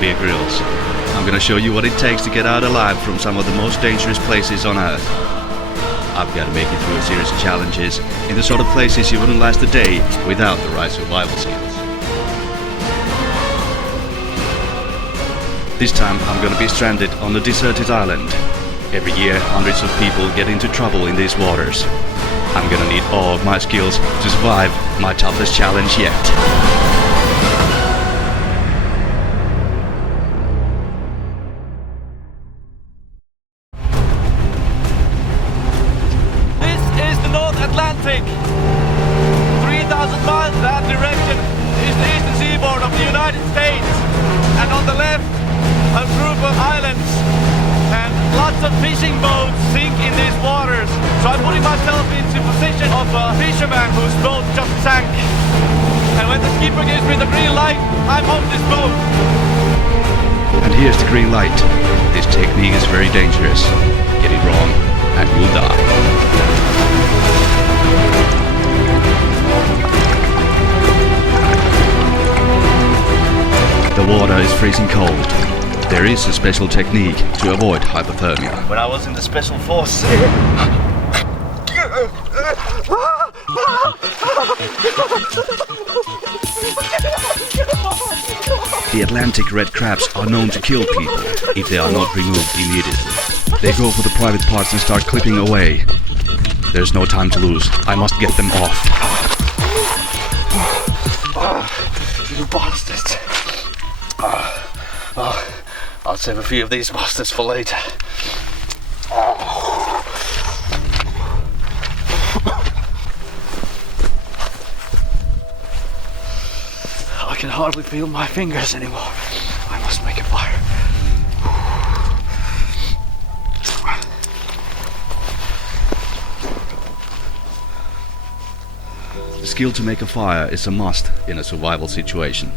beer grills. I'm gonna show you what it takes to get out alive from some of the most dangerous places on Earth. I've got to make it through a series of challenges in the sort of places you wouldn't last a day without the right survival skills. This time I'm gonna be stranded on a deserted island. Every year hundreds of people get into trouble in these waters. I'm gonna need all of my skills to survive my toughest challenge yet. This is the North Atlantic. 3,000 miles in that direction is the eastern seaboard of the United States. And on the left, a group of islands. And lots of fishing boats sink in these waters. So I'm putting myself into position of a fisherman whose boat just sank. And when the skipper gives me the green light, I'm on this boat. And here's the green light. This technique is very dangerous. Get it wrong and you'll die. The water is freezing cold. There is a special technique to avoid hypothermia. When I was in the special force, the Atlantic red crabs are known to kill people if they are not removed immediately. They go for the private parts and start clipping away. There's no time to lose. I must get them off. You bastards. I'll save a few of these bastards for later. I can hardly feel my fingers anymore. I must make a fire. The skill to make a fire is a must in a survival situation.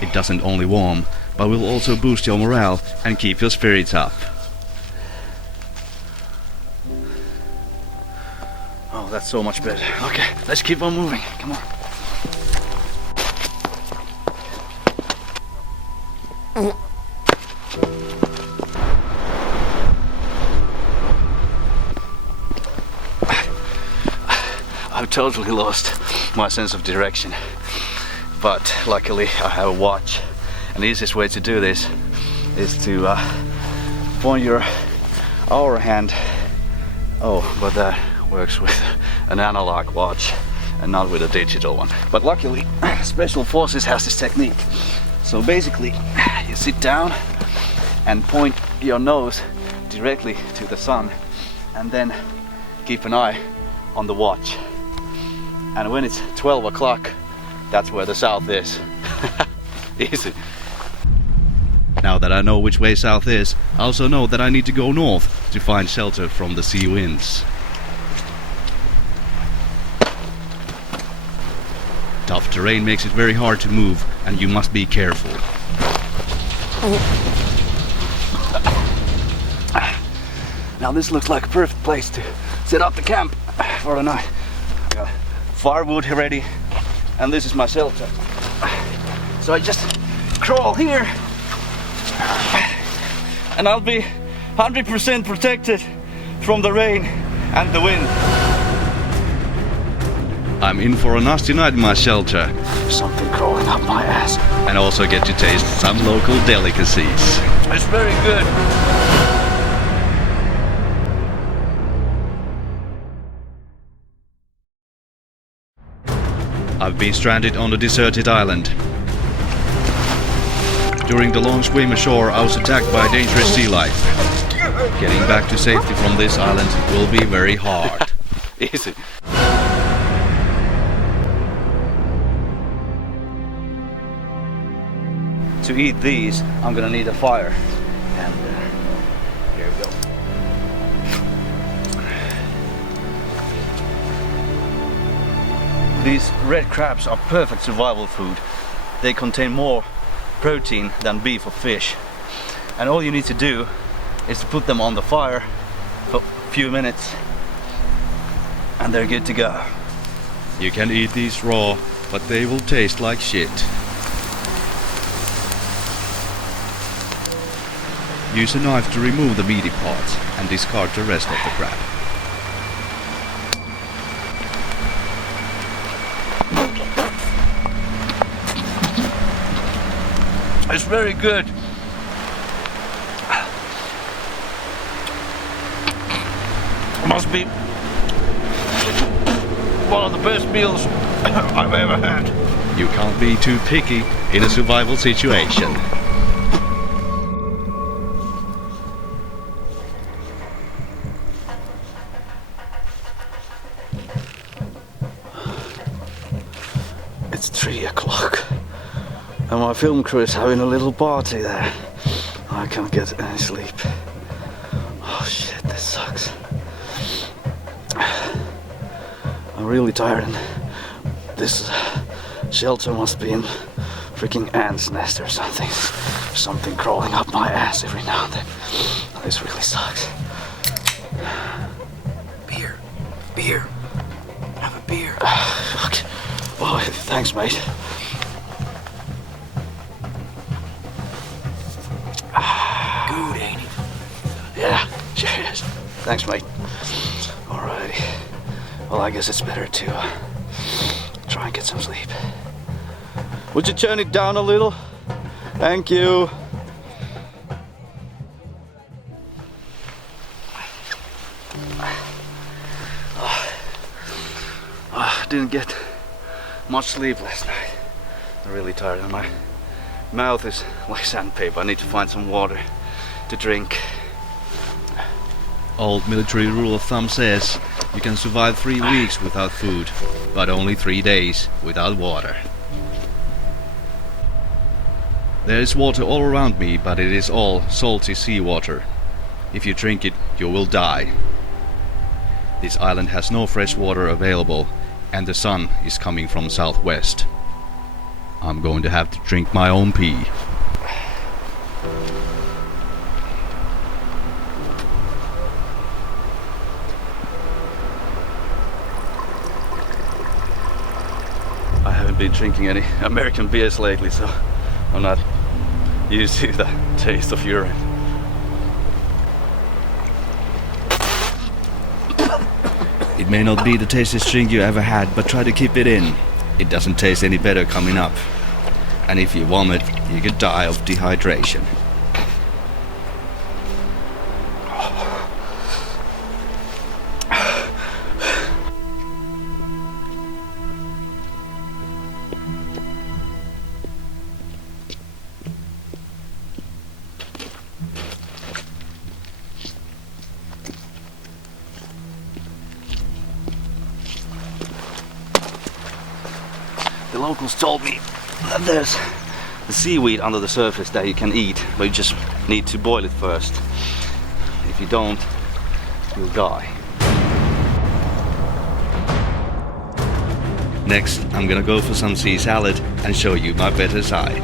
It doesn't only warm, but will also boost your morale and keep your spirits up. Oh, that's so much better. Okay, let's keep on moving. Come on. I've totally lost my sense of direction, but luckily I have a watch, and the easiest way to do this is to point your hour hand. Oh, but that works with an analog watch and not with a digital one. But luckily Special Forces has this technique. So basically you sit down and point your nose directly to the sun and then keep an eye on the watch. And when it's 12 o'clock, that's where the south is. Easy. Now that I know which way south is, I also know that I need to go north to find shelter from the sea winds. Tough terrain makes it very hard to move, and you must be careful. Now this looks like a perfect place to set up the camp for the night. I got firewood ready, and this is my shelter. So I just crawl here, and I'll be 100% protected from the rain and the wind. I'm in for a nasty night in my shelter. Something crawling up my ass. And also get to taste some local delicacies. It's very good. I've been stranded on a deserted island. During the long swim ashore, I was attacked by dangerous sea life. Getting back to safety from this island will be very hard. Easy. To eat these, I'm gonna need a fire. And here we go. These red crabs are perfect survival food. They contain more protein than beef or fish. And all you need to do is to put them on the fire for a few minutes and they're good to go. You can eat these raw, but they will taste like shit. Use a knife to remove the meaty parts and discard the rest of the crab. It's very good. Must be one of the best meals I've ever had. You can't be too picky in a survival situation. It's 3 o'clock and my film crew is having a little party there. I can't get any sleep. Oh shit, this sucks. I'm really tired and this shelter must be in freaking ant's nest or something. Something crawling up my ass every now and then. This really sucks. Beer. Have a beer. Okay. Oh, thanks, mate. Good, ain't it? Yeah, cheers. Thanks, mate. Alrighty. Well, I guess it's better to try and get some sleep. Would you turn it down a little? Thank you. Didn't get much sleep last night. I'm really tired and my mouth is like sandpaper. I need to find some water to drink. Old military rule of thumb says you can survive 3 weeks without food, but only 3 days without water. There is water all around me, but it is all salty seawater. If you drink it, you will die. This island has no fresh water available, and the sun is coming from southwest. I'm going to have to drink my own pee. I haven't been drinking any American beers lately, so I'm not used to the taste of urine. It may not be the tastiest drink you ever had, but try to keep it in. It doesn't taste any better coming up. And if you vomit, you could die of dehydration. The locals told me that there's the seaweed under the surface that you can eat, but you just need to boil it first. If you don't, you'll die. Next, I'm gonna go for some sea salad and show you my better side.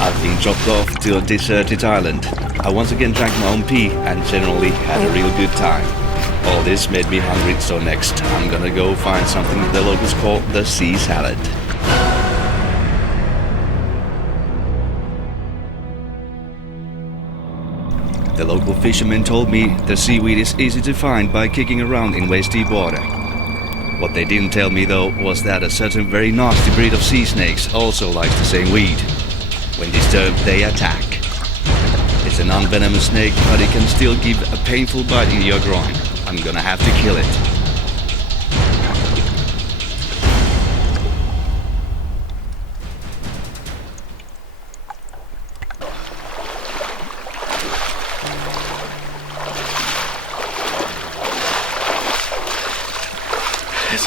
I've been dropped off to a deserted island. I once again drank my own pee and generally had a real good time. All this made me hungry, so next I'm gonna go find something the locals call the sea salad. The local fishermen told me the seaweed is easy to find by kicking around in waist-deep water. What they didn't tell me though was that a certain very nasty breed of sea snakes also likes the same weed. When disturbed, they attack. It's a non-venomous snake, but it can still give a painful bite in your groin. I'm gonna have to kill it. It's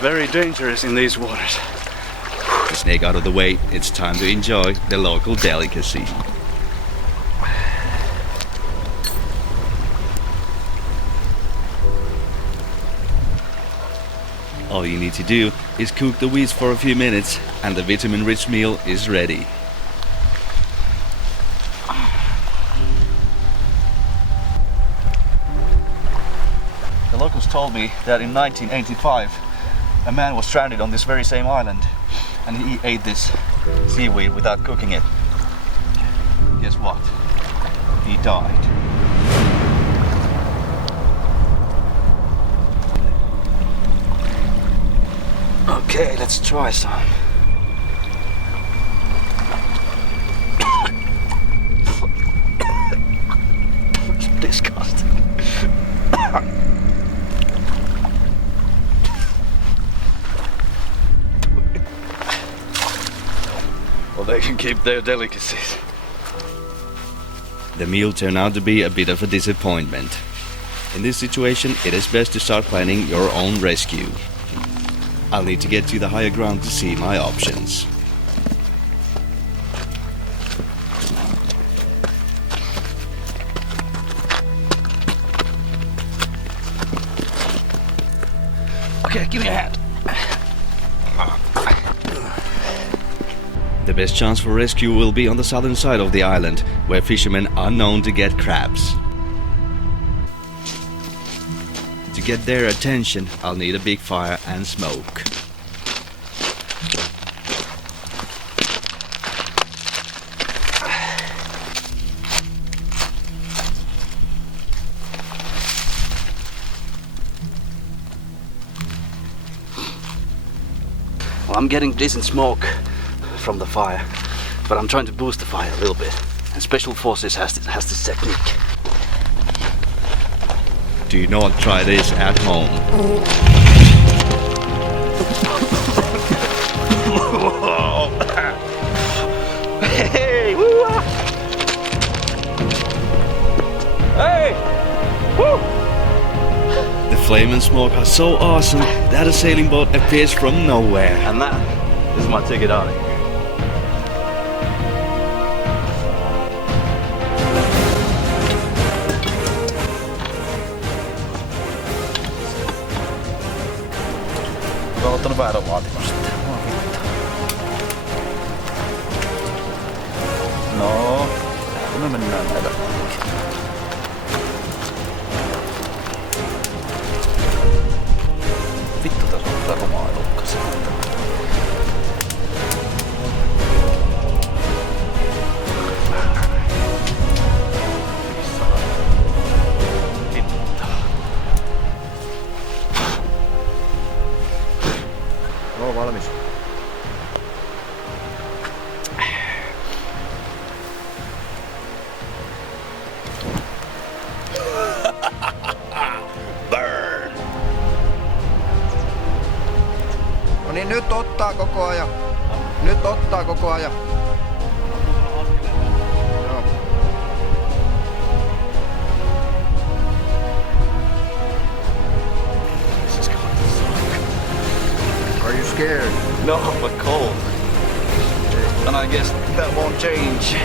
very dangerous in these waters. The snake out of the way, it's time to enjoy the local delicacy. All you need to do is cook the weeds for a few minutes and the vitamin-rich meal is ready. The locals told me that in 1985 a man was stranded on this very same island and he ate this seaweed without cooking it. Guess what? He died. Okay, let's try some. It's disgusting. Well, they can keep their delicacies. The meal turned out to be a bit of a disappointment. In this situation, it is best to start planning your own rescue. I'll need to get to the higher ground to see my options. Okay, give me a hand. The best chance for rescue will be on the southern side of the island, where fishermen are known to get crabs. To get their attention, I'll need a big fire and smoke. Well, I'm getting decent smoke from the fire, but I'm trying to boost the fire a little bit. And Special Forces has this technique. Do not try this at home. Hey! Woo! Hey! Woo! The flame and smoke are so awesome that a sailing boat appears from nowhere. And that is my ticket out of here. Mä oon ottanut väärän laatikon sitten. No, kun me mennään näitä. Vittu, tässä on tää rumaa elukkas. Oon valmis. Burn! No niin, nyt ottaa koko ajan. Nyt ottaa koko ajan. Joo. Are you scared? No, but cold. And I guess that won't change.